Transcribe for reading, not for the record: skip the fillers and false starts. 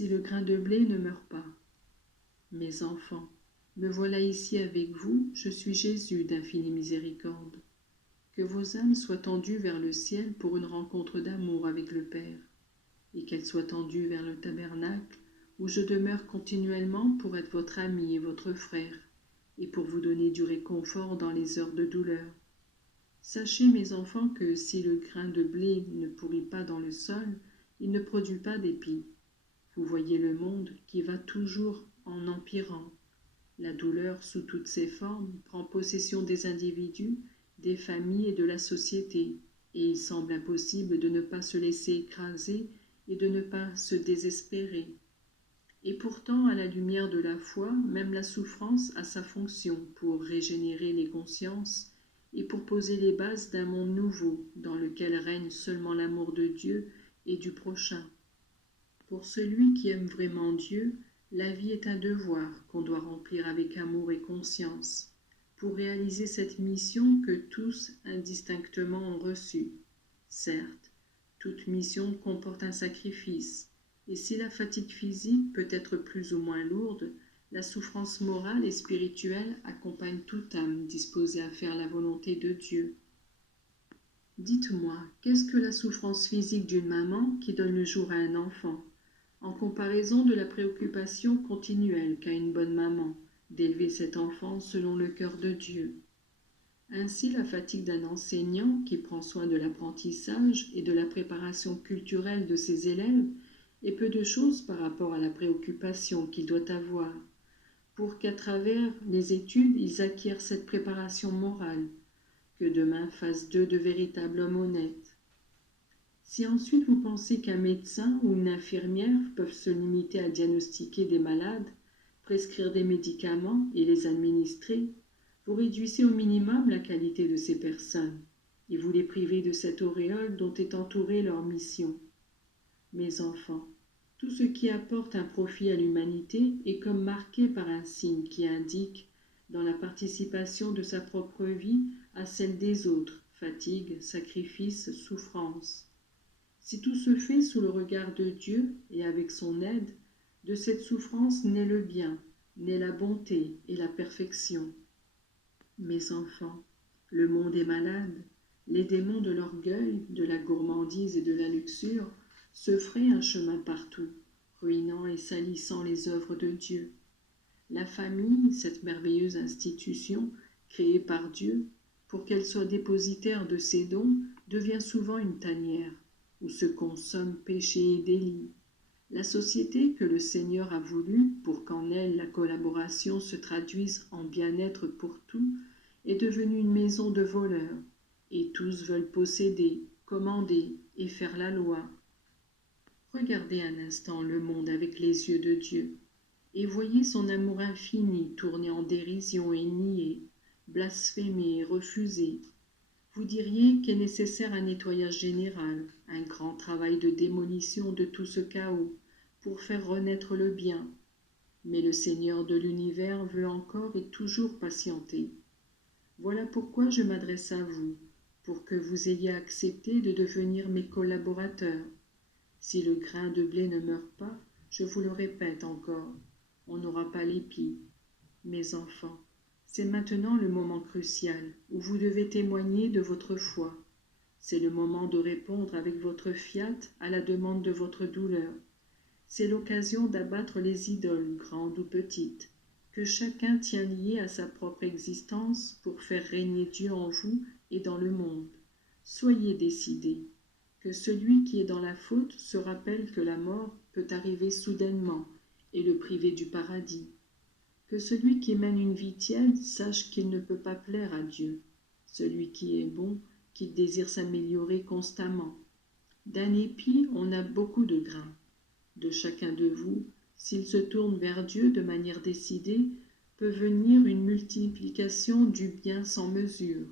si le grain de blé ne meurt pas. Mes enfants, me voilà ici avec vous, je suis Jésus d'infinie miséricorde. Que vos âmes soient tendues vers le ciel pour une rencontre d'amour avec le Père, et qu'elles soient tendues vers le tabernacle où je demeure continuellement pour être votre ami et votre frère, et pour vous donner du réconfort dans les heures de douleur. Sachez, mes enfants, que si le grain de blé ne pourrit pas dans le sol, il ne produit pas d'épis. Vous voyez le monde qui va toujours en empirant. La douleur, sous toutes ses formes, prend possession des individus, des familles et de la société, et il semble impossible de ne pas se laisser écraser et de ne pas se désespérer. Et pourtant, à la lumière de la foi, même la souffrance a sa fonction pour régénérer les consciences et pour poser les bases d'un monde nouveau dans lequel règne seulement l'amour de Dieu et du prochain. Pour celui qui aime vraiment Dieu, la vie est un devoir qu'on doit remplir avec amour et conscience, pour réaliser cette mission que tous indistinctement ont reçue. Certes, toute mission comporte un sacrifice, et si la fatigue physique peut être plus ou moins lourde, la souffrance morale et spirituelle accompagne toute âme disposée à faire la volonté de Dieu. Dites-moi, qu'est-ce que la souffrance physique d'une maman qui donne le jour à un enfant, en comparaison de la préoccupation continuelle qu'a une bonne maman d'élever cet enfant selon le cœur de Dieu? Ainsi, la fatigue d'un enseignant qui prend soin de l'apprentissage et de la préparation culturelle de ses élèves est peu de choses par rapport à la préoccupation qu'il doit avoir, pour qu'à travers les études, ils acquièrent cette préparation morale, que demain fassent d'eux de véritables hommes honnêtes. Si ensuite vous pensez qu'un médecin ou une infirmière peuvent se limiter à diagnostiquer des malades, prescrire des médicaments et les administrer, vous réduisez au minimum la qualité de ces personnes et vous les privez de cette auréole dont est entourée leur mission. Mes enfants, tout ce qui apporte un profit à l'humanité est comme marqué par un signe qui indique, dans la participation de sa propre vie à celle des autres, fatigue, sacrifice, souffrance. Si tout se fait sous le regard de Dieu et avec son aide, de cette souffrance naît le bien, naît la bonté et la perfection. Mes enfants, le monde est malade. Les démons de l'orgueil, de la gourmandise et de la luxure se frayent un chemin partout, ruinant et salissant les œuvres de Dieu. La famille, cette merveilleuse institution créée par Dieu pour qu'elle soit dépositaire de ses dons, devient souvent une tanière où se consomment péché et délit. La société que le Seigneur a voulu pour qu'en elle la collaboration se traduise en bien-être pour tous est devenue une maison de voleurs, et tous veulent posséder, commander et faire la loi. Regardez un instant le monde avec les yeux de Dieu, et voyez son amour infini tourné en dérision et nié, blasphémé et refusé. Vous diriez qu'est nécessaire un nettoyage général, un grand travail de démolition de tout ce chaos, pour faire renaître le bien. Mais le Seigneur de l'univers veut encore et toujours patienter. Voilà pourquoi je m'adresse à vous, pour que vous ayez accepté de devenir mes collaborateurs. Si le grain de blé ne meurt pas, je vous le répète encore, on n'aura pas l'épi. Mes enfants, c'est maintenant le moment crucial où vous devez témoigner de votre foi. C'est le moment de répondre avec votre fiat à la demande de votre douleur. C'est l'occasion d'abattre les idoles, grandes ou petites, que chacun tient liées à sa propre existence pour faire régner Dieu en vous et dans le monde. Soyez décidés, que celui qui est dans la faute se rappelle que la mort peut arriver soudainement et le priver du paradis. Que celui qui mène une vie tiède sache qu'il ne peut pas plaire à Dieu. Celui qui est bon, qu'il désire s'améliorer constamment. D'un épi, on a beaucoup de grains. De chacun de vous, s'il se tourne vers Dieu de manière décidée, peut venir une multiplication du bien sans mesure.